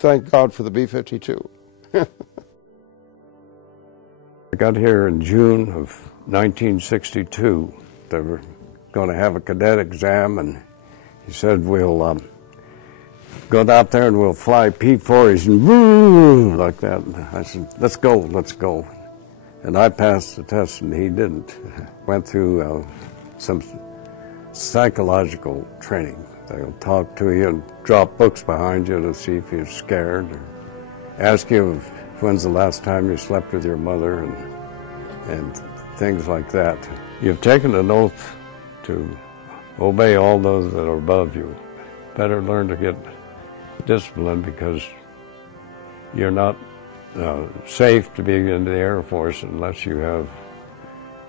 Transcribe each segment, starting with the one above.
Thank God for the B-52. I got here in June of 1962. They were going to have a cadet exam, and he said, we'll go out there and we'll fly P-40s and woo, like that. And I said, let's go, let's go. And I passed the test and he didn't. Went through some psychological training. They'll talk to you and drop books behind you to see if you're scared, or ask you when's the last time you slept with your mother, and things like that. You've taken an oath to obey all those that are above you. Better learn to get disciplined, because you're not safe to be in the Air Force unless you have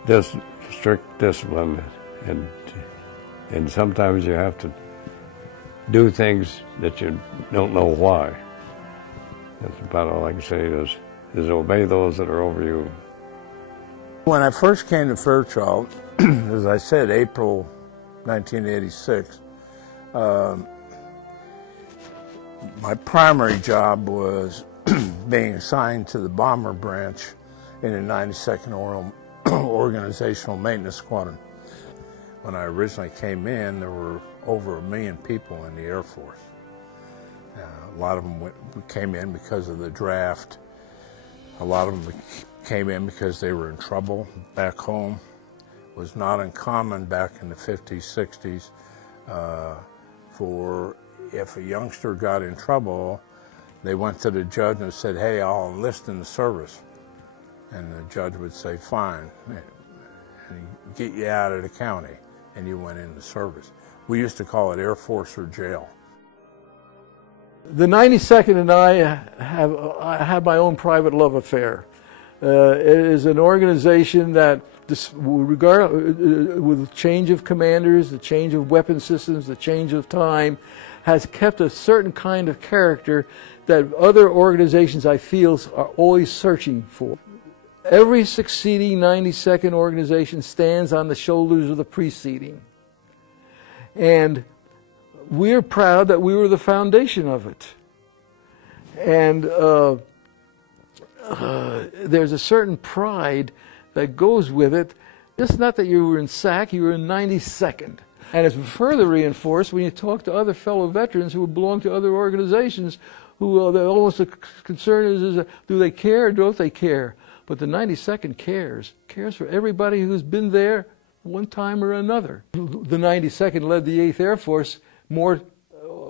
this strict discipline, and sometimes you have to do things that you don't know why. That's about all I can say is obey those that are over you. When I first came to Fairchild, as I said, April 1986, my primary job was being assigned to the bomber branch in the 92nd Organizational Maintenance Squadron. When I originally came in, there were over 1 million people in the Air Force. A lot of them came in because of the draft. A lot of them came in because they were in trouble back home. It was not uncommon back in the 50s, 60s, for if a youngster got in trouble, they went to the judge and said, hey, I'll enlist in the service. And the judge would say, fine, and get you out of the county, and you went into service. We used to call it Air Force or jail. The 92nd and I have my own private love affair. It is an organization that, with change of commanders, the change of weapon systems, the change of time, has kept a certain kind of character that other organizations, I feel, are always searching for. Every succeeding 92nd organization stands on the shoulders of the preceding. And we're proud that we were the foundation of it. And there's a certain pride that goes with it. Just not that you were in SAC, you were in 92nd. And it's further reinforced when you talk to other fellow veterans who belong to other organizations, who almost the concern is do they care or don't they care? But the 92nd cares for everybody who's been there one time or another. The 92nd led the 8th Air Force more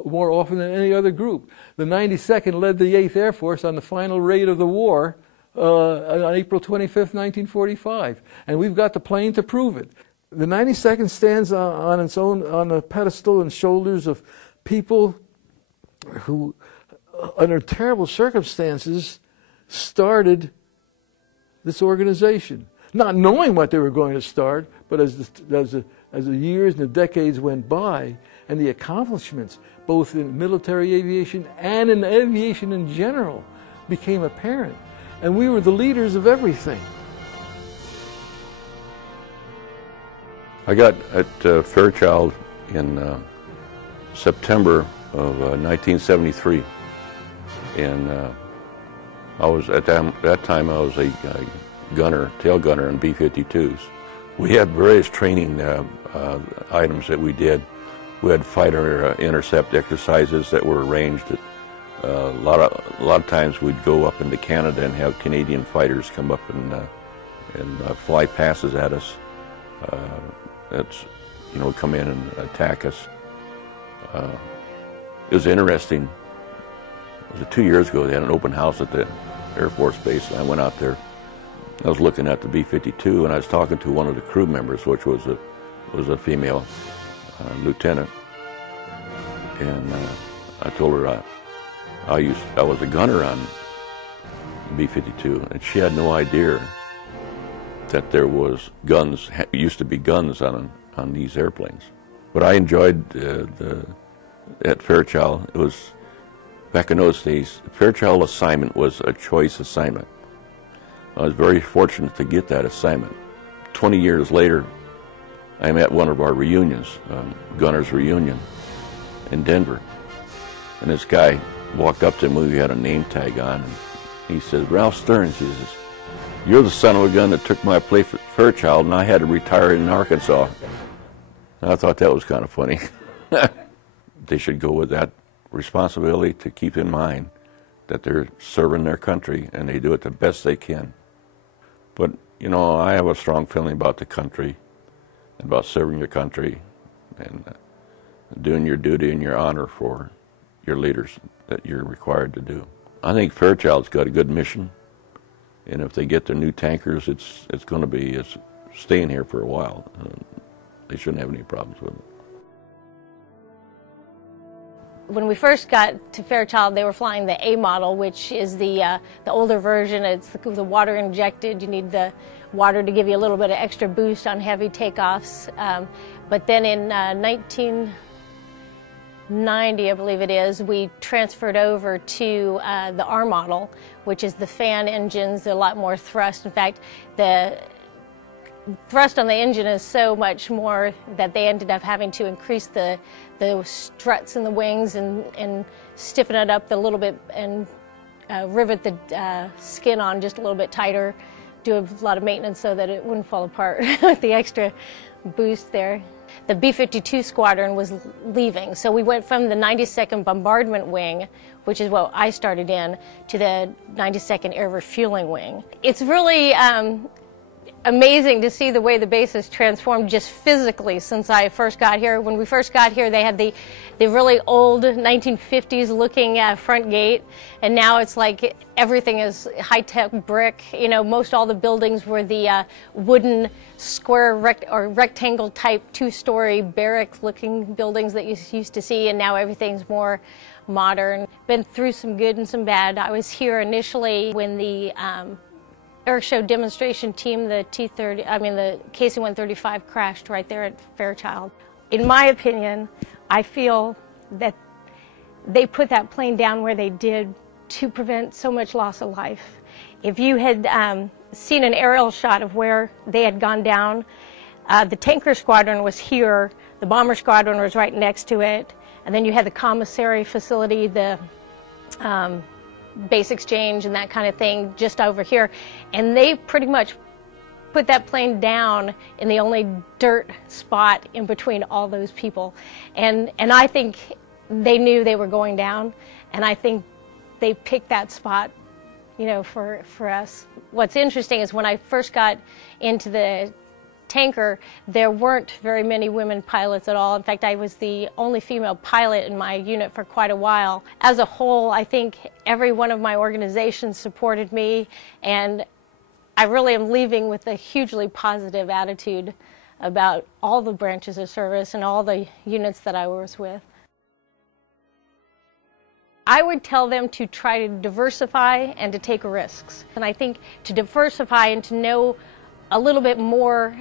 often than any other group. The 92nd led the 8th Air Force on the final raid of the war on April 25th, 1945. And we've got the plane to prove it. The 92nd stands on its own, on a pedestal and shoulders of people who, under terrible circumstances, started this organization. Not knowing what they were going to start, but as the years and the decades went by, and the accomplishments, both in military aviation and in aviation in general, became apparent. And we were the leaders of everything. I got at Fairchild in September of 1973, and I was at that time I was a gunner, tail gunner in B-52s. We had various training items that we did. We had fighter intercept exercises that were arranged. A lot of times we'd go up into Canada and have Canadian fighters come up and fly passes at us. Come in and attack us. It was interesting. It was 2 years ago. They had an open house at the Air Force Base, and I went out there. I was looking at the B-52, and I was talking to one of the crew members, which was a female lieutenant, and I told her I was a gunner on B-52, and she had no idea that there was guns, used to be guns on these airplanes. But I enjoyed at Fairchild. It was, back in those days, Fairchild assignment was a choice assignment. I was very fortunate to get that assignment. 20 years later, I'm at one of our reunions, Gunner's Reunion in Denver. And this guy walked up to him, we had a name tag on, and he says, "Ralph Stearns," he says, "you're the son of a gun that took my place at Fairchild, and I had to retire in Arkansas." And I thought that was kind of funny. They should go with that responsibility to keep in mind that they're serving their country, and they do it the best they can. But, you know, I have a strong feeling about the country, and about serving your country, and doing your duty and your honor for your leaders that you're required to do. I think Fairchild's got a good mission, and if they get their new tankers, it's going to be staying here for a while. They shouldn't have any problems with it. When we first got to Fairchild, they were flying the A model, which is the older version. It's the water injected. You need the water to give you a little bit of extra boost on heavy takeoffs. But then in 1990, I believe it is, we transferred over to the R model, which is the fan engines, a lot more thrust. In fact, the thrust on the engine is so much more that they ended up having to increase the struts in the wings and stiffen it up a little bit and rivet the skin on just a little bit tighter, do a lot of maintenance so that it wouldn't fall apart with the extra boost there. The B-52 squadron was leaving, so we went from the 92nd Bombardment Wing, which is what I started in, to the 92nd Air Refueling Wing. It's really amazing to see the way the base has transformed just physically since I first got here. When we first got here, they had the really old 1950s looking front gate, and now it's like everything is high-tech brick. You know, most all the buildings were the wooden square or rectangle type two-story barrack looking buildings that you used to see, and now everything's more modern. Been through some good and some bad. I was here initially when the air show demonstration team, the KC-135 crashed right there at Fairchild. In my opinion, I feel that they put that plane down where they did to prevent so much loss of life. If you had seen an aerial shot of where they had gone down, the tanker squadron was here, the bomber squadron was right next to it, and then you had the commissary facility, the base exchange and that kind of thing just over here, and they pretty much put that plane down in the only dirt spot in between all those people, and I think they knew they were going down, and I think they picked that spot, you know, for us. What's interesting is when I first got into the tanker, there weren't very many women pilots at all. In fact, I was the only female pilot in my unit for quite a while. As a whole, I think every one of my organizations supported me, and I really am leaving with a hugely positive attitude about all the branches of service and all the units that I was with. I would tell them to try to diversify and to take risks. And I think to diversify and to know a little bit more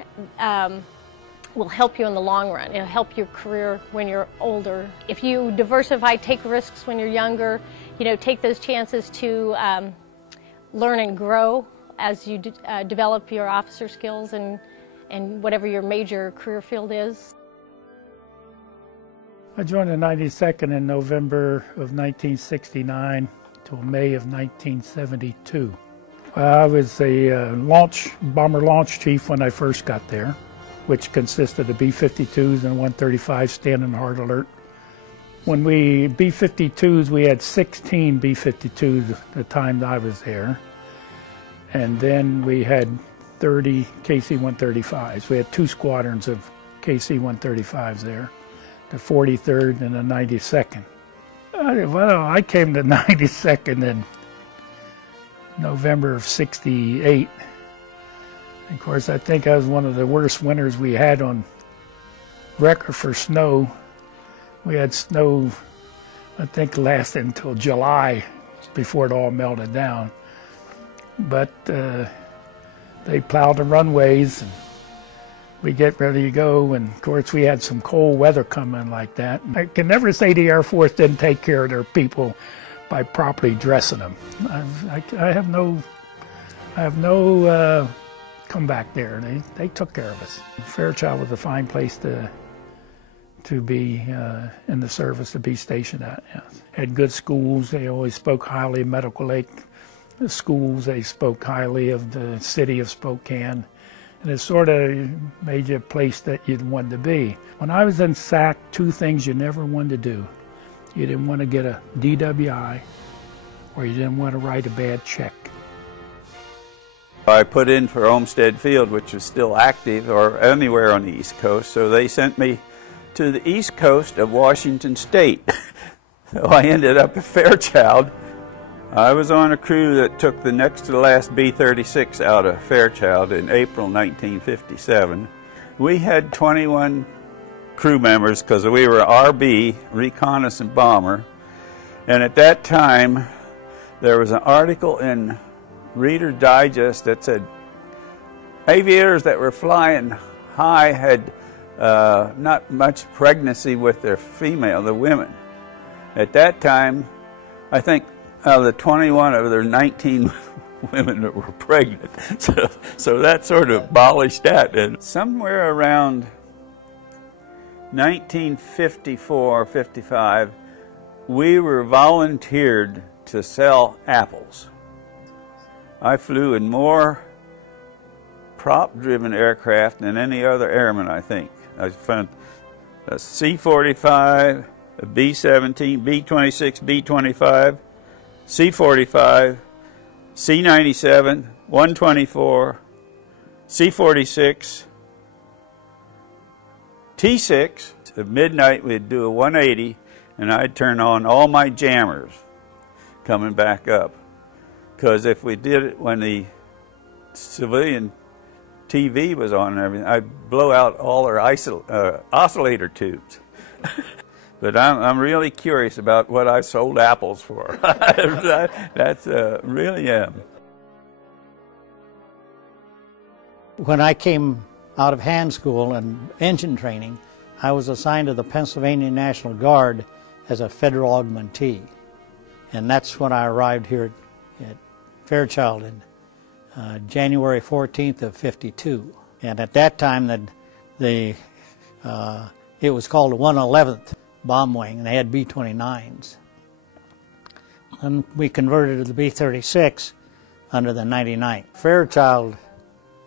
will help you in the long run. It'll help your career when you're older. If you diversify, take risks when you're younger, you know, take those chances to learn and grow as you develop your officer skills and whatever your major career field is. I joined the 92nd in November of 1969 till May of 1972. I was a bomber launch chief when I first got there, which consisted of B-52s and 135 standing hard alert. When B-52s, we had 16 B-52s the time that I was there, and then we had 30 KC-135s. We had two squadrons of KC-135s there, the 43rd and the 92nd. Well, I came to 92nd in November of '68. Of course, I think I was one of the worst winters we had on record for snow. We had snow, I think, lasted until July before it all melted down. But they plowed the runways, and we get ready to go, and of course we had some cold weather coming like that. I can never say the Air Force didn't take care of their people by properly dressing them. I have no comeback there. They took care of us. Fairchild was a fine place to to be in the service, to be stationed at. Yes. Had good schools. They always spoke highly of Medical Lake schools. They spoke highly of the city of Spokane. And it sort of made you a place that you'd want to be. When I was in SAC, two things you never wanted to do. You didn't want to get a DWI, or you didn't want to write a bad check. I put in for Olmsted Field, which was still active, or anywhere on the East Coast, so they sent me to the East Coast of Washington State. So I ended up at Fairchild. I was on a crew that took the next to the last B-36 out of Fairchild in April 1957. We had 21 crew members because we were RB, reconnaissance bomber, and at that time there was an article in Reader's Digest that said aviators that were flying high had not much pregnancy with their female, the women. At that time, I think out of the 21 of their 19 women that were pregnant. So that sort of abolished that. And somewhere around 1954, 55, we were volunteered to sell apples. I flew in more prop-driven aircraft than any other airman, I think. I found a C-45, a B-17, B-26, B-25, C-45, C-97, 124, C-46, T-6. At midnight we'd do a 180 and I'd turn on all my jammers coming back up. Because if we did it when the civilian TV was on and everything, I'd blow out all our oscillator tubes. But I'm really curious about what I sold apples for. That's really am. When I came out of hand school and engine training, I was assigned to the Pennsylvania National Guard as a federal augmentee. And that's when I arrived here at Fairchild in January 14th of '52. And at that time, it was called the 111th Bomb Wing, and they had B-29s. And we converted to the B-36 under the 99th. Fairchild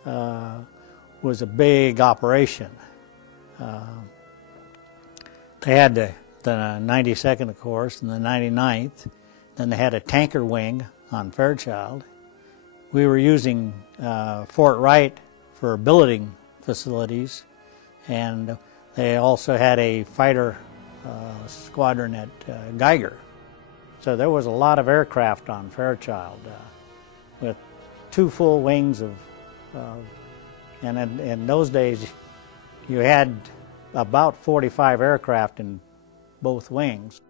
was a big operation. They had the 92nd, of course, and the 99th. Then they had a tanker wing on Fairchild. We were using Fort Wright for billeting facilities, and they also had a fighter squadron at Geiger. So there was a lot of aircraft on Fairchild with two full wings and in those days you had about 45 aircraft in both wings.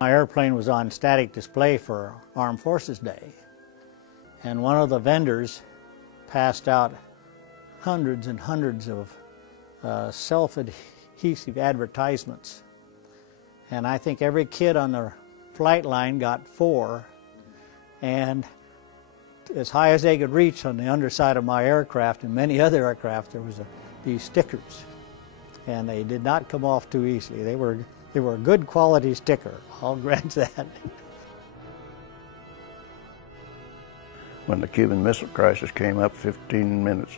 My airplane was on static display for Armed Forces Day, and one of the vendors passed out hundreds and hundreds of self-adhesive advertisements. And I think every kid on the flight line got 4, and as high as they could reach on the underside of my aircraft and many other aircraft, there was these stickers, and they did not come off too easily. They were a good quality sticker, I'll grant that. When the Cuban Missile Crisis came up, 15 minutes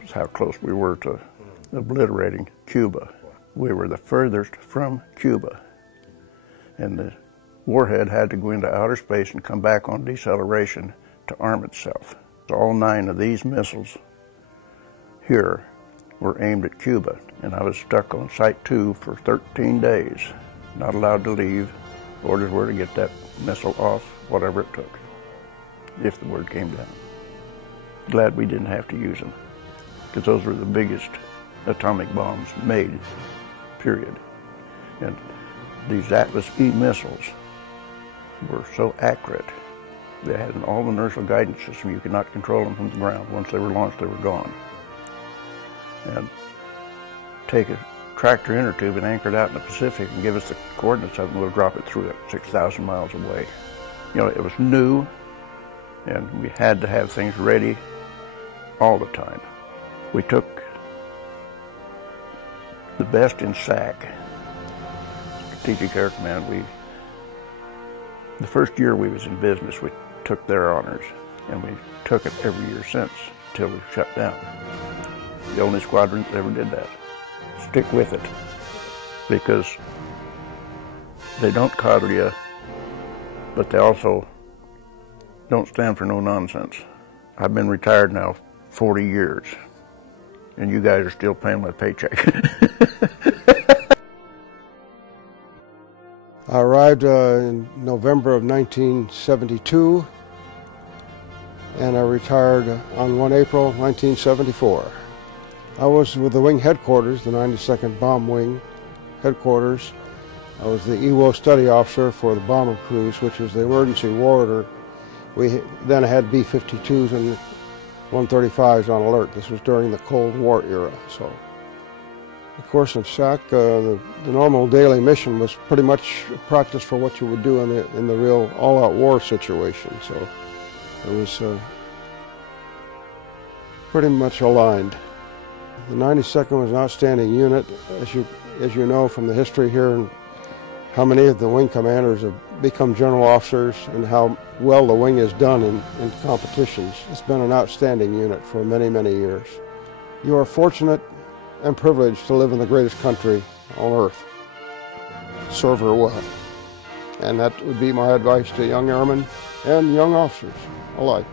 was how close we were to obliterating Cuba. We were the furthest from Cuba, and the warhead had to go into outer space and come back on deceleration to arm itself. So all 9 of these missiles here were aimed at Cuba, and I was stuck on Site 2 for 13 days, not allowed to leave. Orders were to get that missile off, whatever it took, if the word came down. Glad we didn't have to use them, because those were the biggest atomic bombs made, period. And these Atlas E missiles were so accurate. They had an all-inertial guidance system. You could not control them from the ground. Once they were launched, they were gone. And take a tractor inner tube and anchor it out in the Pacific and give us the coordinates of it, and we'll drop it through it 6,000 miles away. You know, it was new, and we had to have things ready all the time. We took the best in SAC Strategic Air Command, the first year we was in business, we took their honors, and we took it every year since, until we shut down. The only squadron that ever did that. Stick with it, because they don't coddle you, but they also don't stand for no nonsense. I've been retired now 40 years, and you guys are still paying my paycheck. I arrived in November of 1972, and I retired on 1 April 1974. I was with the wing headquarters, the 92nd Bomb Wing headquarters. I was the EWO study officer for the bomber crews, which was the emergency warrior. We then had B-52s and 135s on alert. This was during the Cold War era. So, of course, in SAC, the normal daily mission was pretty much practice for what you would do in the real all-out war situation. So it was pretty much aligned. The 92nd was an outstanding unit, as you know from the history here, and how many of the wing commanders have become general officers and how well the wing has done in competitions. It's been an outstanding unit for many, many years. You are fortunate and privileged to live in the greatest country on earth. Serve her well. And that would be my advice to young airmen and young officers alike.